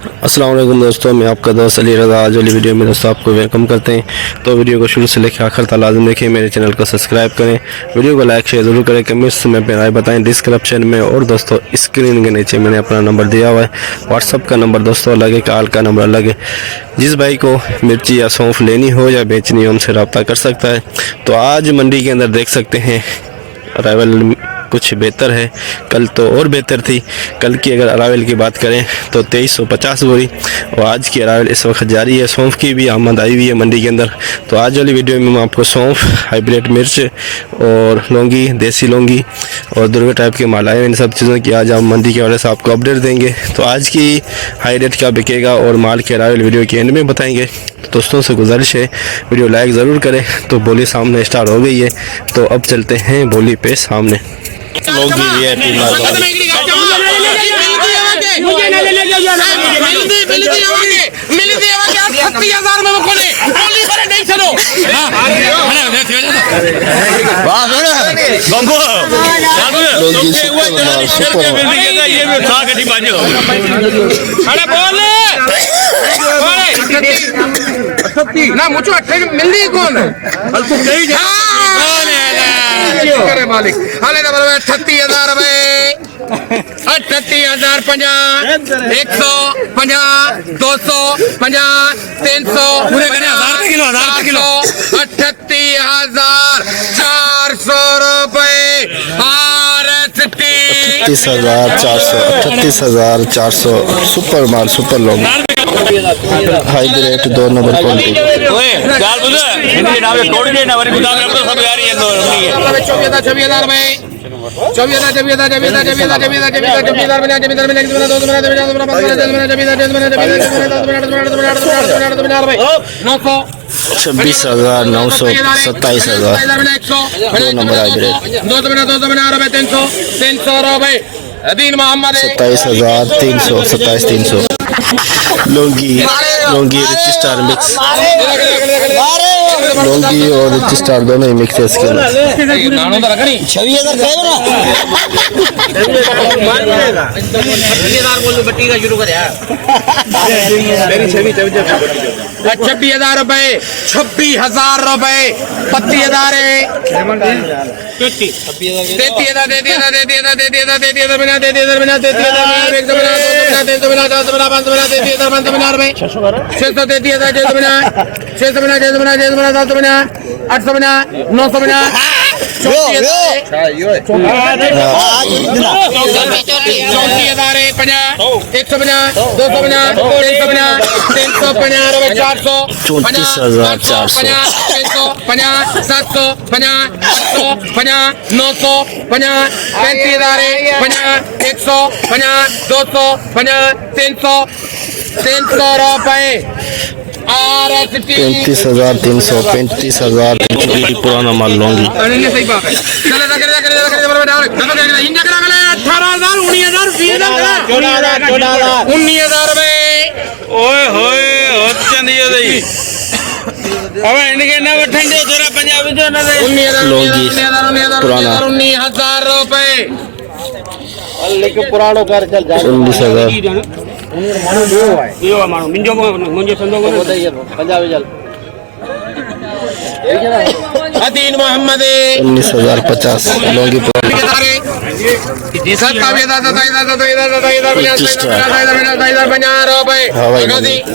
अस्सलाम वालेकुम दोस्तों, मैं आपका दोस्त अली रज़ा। आज वाली वीडियो में दोस्तों आपको वेलकम करते हैं। तो वीडियो को शुरू से लेकर आखिर तक लाजम देखें, मेरे चैनल को सब्सक्राइब करें, वीडियो को लाइक शेयर ज़रूर करें, कमेंट्स में अपनी राय बताएं डिस्क्रिप्शन में। और दोस्तों स्क्रीन के नीचे मैंने अपना नंबर दिया हुआ है, व्हाट्सअप का नंबर दोस्तों अलग है, कॉल का नंबर अलग है। जिस भाई को मिर्ची या सौंफ लेनी हो या बेचनी हो उनसे रब्ता कर सकता है। तो आज मंडी के अंदर देख सकते हैं अरावल कुछ बेहतर है, कल तो और बेहतर थी। कल की अगर अरावल की बात करें तो 2350 बोरी, और आज की अरावल इस वक्त जारी है। सौंफ की भी आमद आई हुई है मंडी के अंदर। तो आज वाली वीडियो में मैं आपको सौंफ, हाइब्रिड मिर्च और लौंगी, देसी लौंगी और दुर्गे टाइप के माल आए, इन सब चीज़ों की आज आप मंडी के वाले से आपको अपडेट देंगे। तो आज की हाई रेट क्या बिकेगा और माल के अरावल वीडियो के एंड में बताएंगे। तो दोस्तों से गुजारिश है वीडियो लाइक ज़रूर करें। तो बोली सामने स्टार्ट हो गई है, तो अब चलते हैं बोली पे सामने। लौंगी वीआईपी माल ना मुझे मिलनी कौन करे मालिक। हाले ना बराबर 38,000 रुपए, 38,050, 150, 250, 300, पूरे 38,400 रुपए। 38,400 सुपर माल, सुपर लौंगी hybrid 2 number quality. 26,900, 27,000 2 number hybrid. 27,300, 27,300 लौंगी, लौंगी रिच स्टार मिक्स, लौंगी और रिच स्टार दोनों ही मिक्स है इसके अंदर। 26,000 रुपए, 26,000 रुपए, 32,000 है, 33,000 दे दिया, 300 रुपए। 35,300, 35,000 पुराना माल लौंगी। 19,000 रुपए। ओए होए लौंगी पुराना 19,000 रुपए। पुरानो कर चल 19,000 अदीन मोहम्मद 19,050 लौंगी पुरानी।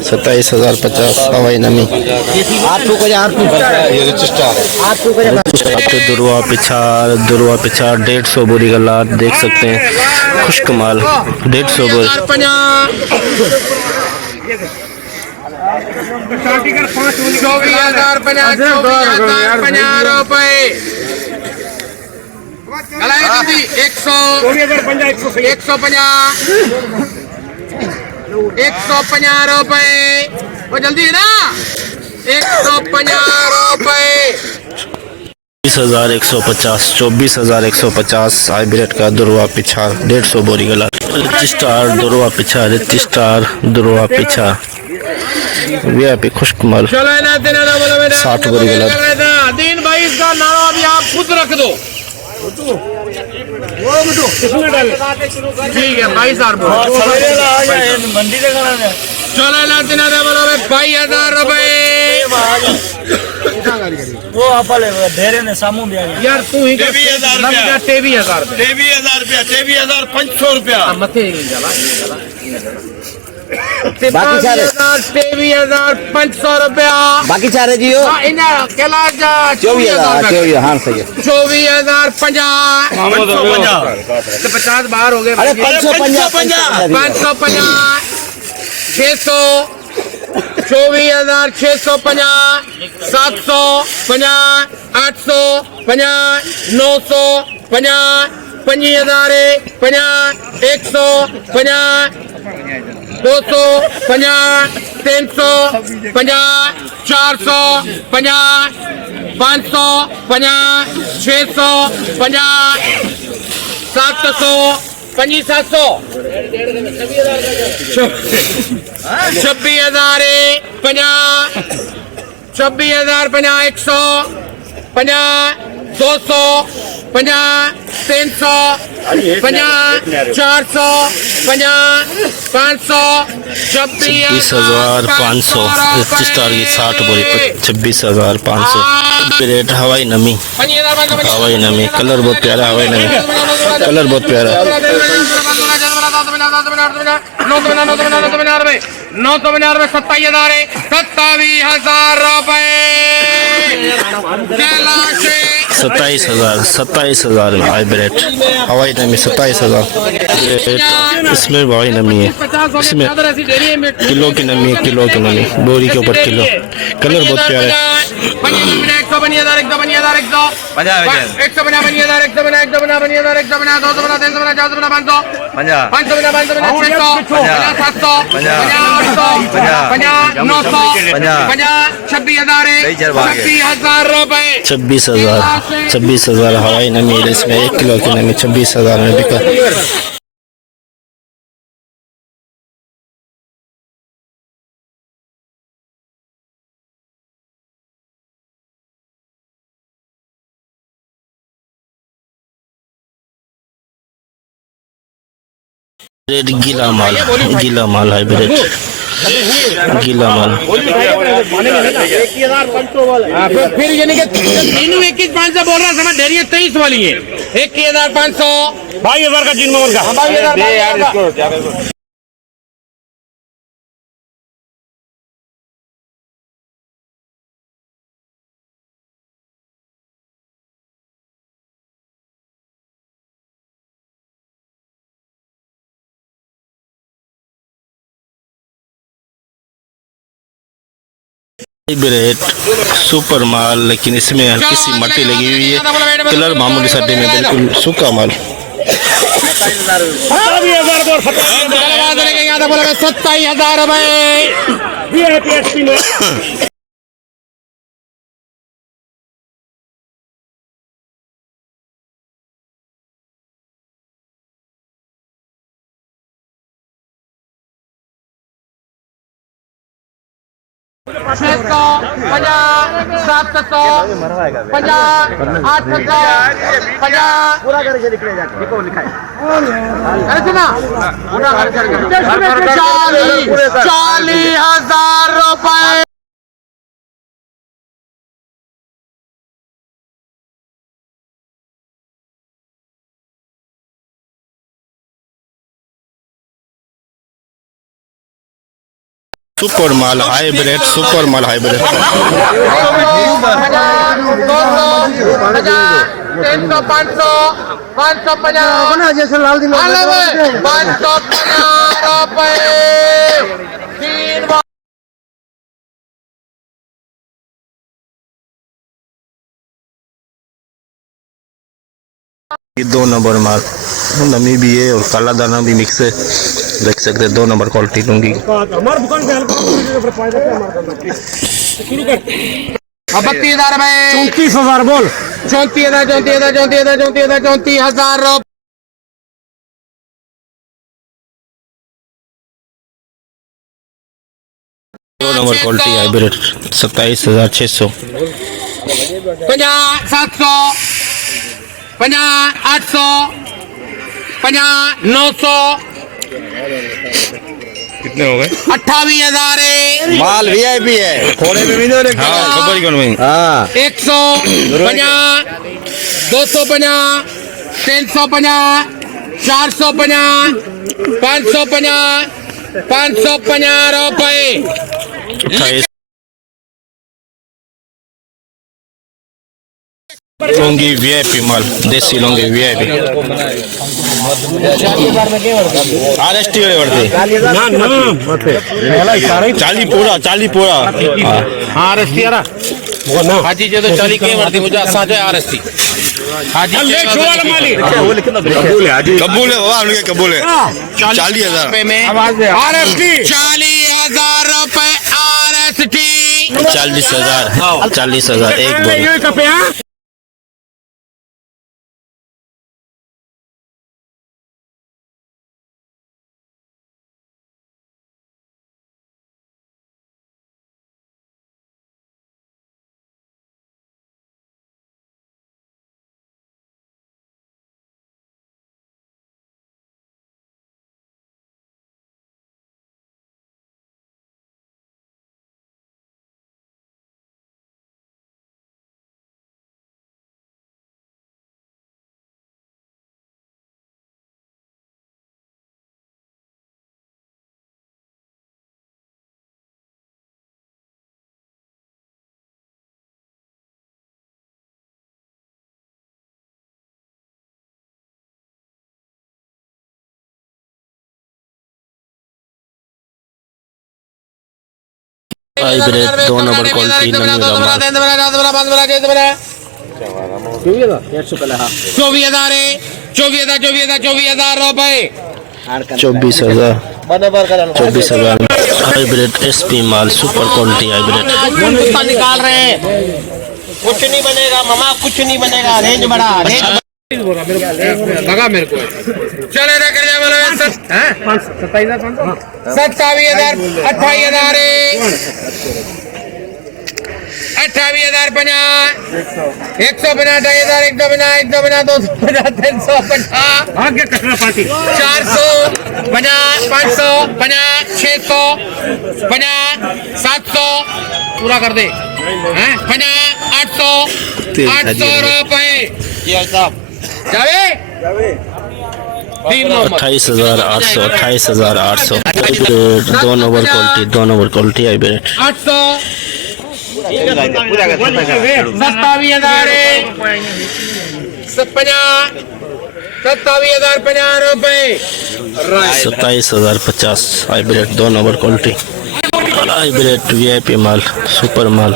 27,050 हवाई नमी। दुरवा पिछाड़ 150 बोरी का लाट देख सकते हैं, खुश्क माल 150 बोरी। 24,050 रुपए। 150 रुपए, वो जल्दी है ना। 150 रुपए। 24,150, 24,150 हाइब्रिड का दुरवा पिछाड़ 150 बोरी का लाट। स्टार दुरवा पिछाड़, स्टार दुरवा पिछाड़ वीआईपी खुश्क माल 60 बोरी का लाट। दिन भाई इसका नारा अभी आप खुद रख दो। ठीक है 22,000। मंडी से खड़ा है चलो लाते ना बोलो 22,000 रुपए। वो आपा ले ढेरे ने सामू भी आ गया यार तू ही 23,000 रुपया 23,000 रुपए 23,000 रुपया 23,500 रुपया मथे बाकी 23,500 रुपया बाकी चारे जियो इना केला 24,000 हाँ सही है 24,050 तो 50 बाहर हो गए अरे 550 550 600 24,650 750 850 950 50,050 150 250 350 450 550 650 700 700 26,000 26,050 100 200 300 400 500 26,500 स्टार की 60 बोरी 26,500 रेट। हवाई नमी कलर बहुत प्यारा, हवाई नमी कलर बहुत प्यारा। 27,000 रुपए 27,000 में हाइब्रिड हवाई नमी 27,000 इसमें हवाई नमी है, इसमें किलो की नमी है, किलो की नमी बोरी के ऊपर किलो। कलर बहुत प्यारा है। 26,000 हवाई नमी है, इसमें 1 किलो की नमी 26,000 में बिका। रेड गीला माल हाइब्रिड गीला माल। फिर यानी कि तीनों 21,500 बोल रहा समझ डेरी 23 वाली है 21,500 22,000 का जिन मोहन का 22,000 हाइब्रिड सुपर माल, लेकिन इसमें हल्की सी मट्टी लगी हुई है। कलर मामूली सर्दी में बिल्कुल सूखा माल। 27,000 रुपए छह सौ 700 पूरा करके निकले जाके देखो लिखा है 40,000 रुपए। सुपर माल हाइब्रिड 500 जैसे लाल दिन 550 रुपए 3 ये 2 नंबर माल नमी भी है और काला दाना भी मिक्स है, देख सकते हैं 2 नंबर क्वालिटी लूंगी। 32,000 रुपए 34,000 बोल 34,000 रुपए 2 नंबर क्वालिटी हाइब्रिड 27,600 50 700 50 800 50 900 कितने हो गए 28,000 माल वीआईपी है थोड़े में भी नहीं हाँ खबर कौन में हाँ 150 250 350 450 550 550 रुपए 28 लुंगी वीआईपी माल देसी लुंगी वीआईपी आरएसटी वाले बढ़ते 40 पूरा आरएसटी यार हाजी जो तो 40 के वर्दी मुझे असांजे आरएसटी हाजी कबूल है बाबा उनके कबूल है 40,000 रुपए में आरएसटी 40,000 रुपए आरएसटी 40,000 एक बोरी हाइब्रिड 2 नंबर क्वालिटी नमी वाला माल 24,000 रुपए 24,000 हाइब्रिड एसपी माल सुपर क्वालिटी हाइब्रिड निकाल रहे हैं कुछ नहीं बनेगा मामा कुछ नहीं बनेगा रेंज बड़ा रेंज लगा मेरे को चले ना कर जा बोलो 27,500 28,000 28,050 150 पूरा कर दे 800 रुपए जावे 28,800 हाइब्रिड 2 नंबर क्वालिटी हाइब्रिड 800 27,050 रुपए 27,050 hybrid 2 number quality hybrid VIP माल सुपर माल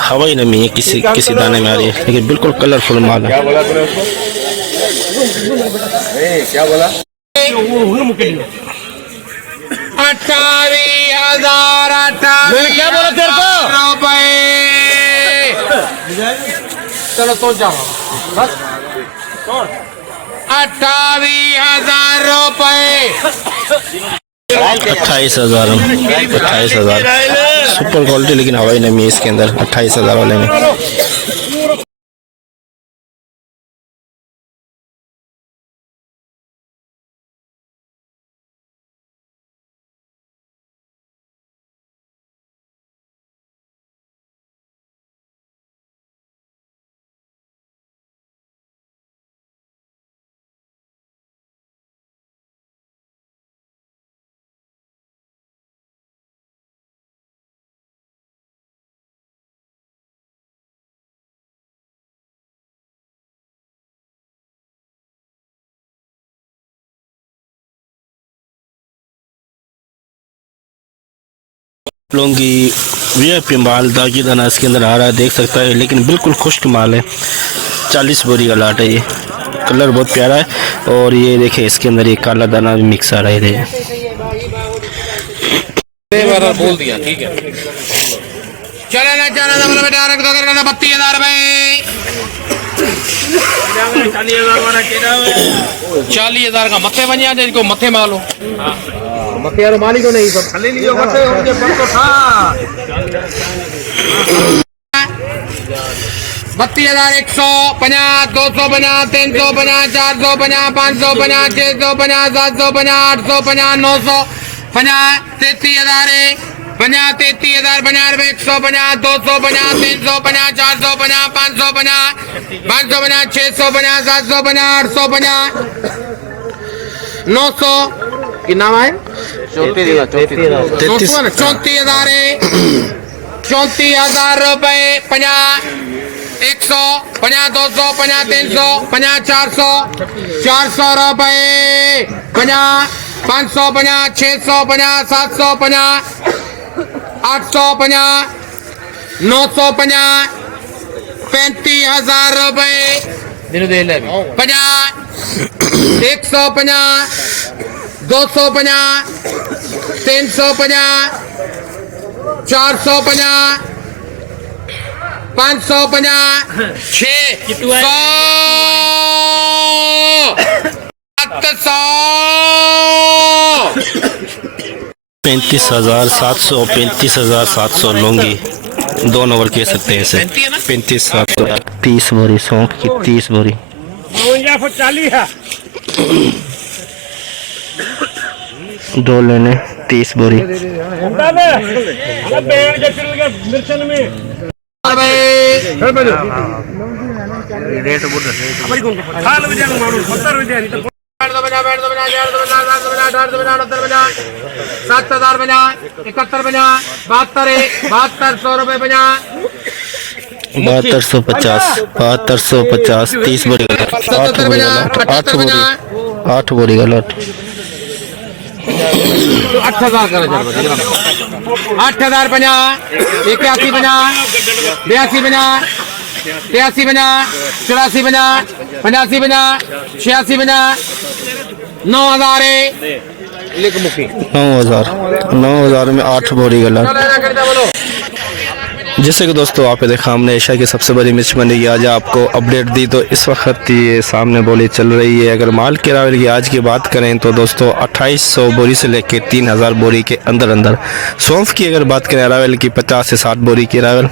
हवाई नमी है किसी दाने में आ रही है लेकिन बिल्कुल कलरफुल माल है 28,000 क्या बोला तेरे को रुपए चलो तो जाओ बस 28,000 रुपए 28,000 सुपर क्वालिटी लेकिन हवाई नमी है इसके अंदर 28,000 वाले में लुंगी वीआईपी माल दागी दाना इसके अंदर आ रहा है देख सकता है लेकिन बिल्कुल खुश्क माल है 40 बोरी का लाट है ये कलर बहुत प्यारा है और ये देखे इसके अंदर ये काला दाना भी मिक्स आ रहा है बोल दिया ठीक है चले ना चले बोलो बेटा रख दो करना 32,000 रुपए 40,000 का मथे बनिया जिसको मथे मालो मथे यार मालिक को नहीं सब खाली लियो मथे उनके पर तो था 32,150 250 350 450 550 650 750 850 900 50 33,000 है 50 33,000 50 150 250 350 450 550 550 650 750 850 900 कितना है 34,000 है 34,000 रुपए 50 100 50 200 50 300 50 400 400 रुपए 50 550 650 750 850 950 35,000 रुपए 50 150 250 350 450 550 600 35,700 35,700 लूंगी 2 नंबर कह सकते हैं इसे 35,700 30 बोरी सौंफ की 30 बोरी 2 लेने 30 बोरी सात 71 72 रुपए 7250 30 बोरी 8 बोरी का लॉट 8,000 8,050 81 50 82 50 83 50 84 50 85 50 86 9,000 है 9,000 में 8 बोरी का लॉट। जैसे कि दोस्तों आप देखा हमने एशिया की सबसे बड़ी मिर्च मंडी की आज आपको अपडेट दी, तो इस वक्त ये सामने बोली चल रही है। अगर माल के रावल की आज की बात करें तो दोस्तों 2800 बोरी से लेके 3,000 बोरी के अंदर अंदर। सौंफ की अगर बात करें रावल की 50 से 60 बोरी की रावल,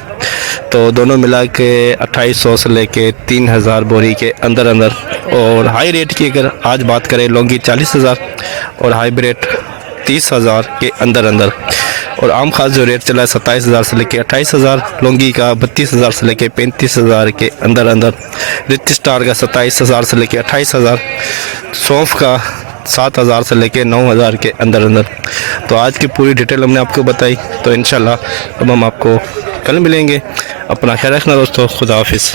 तो दोनों मिला के 2800 से लेके 3,000 बोरी के अंदर अंदर। और हाई रेट की अगर आज बात करें लौंगी 40,000 और हाइब्रिड 30,000 के अंदर अंदर। और आम खास जो रेट चला है 27,000 से लेके 28,000, लौंगी का 32,000 से लेके 35,000 के अंदर अंदर, रिच स्टार का 27,000 से लेके 28,000, सौंफ का 7,000 से लेके 9,000 के अंदर अंदर। तो आज की पूरी डिटेल हमने आपको बताई, तो इंशाल्लाह अब हम आपको कल मिलेंगे। अपना ख्याल रखना दोस्तों, खुदा हाफिज़।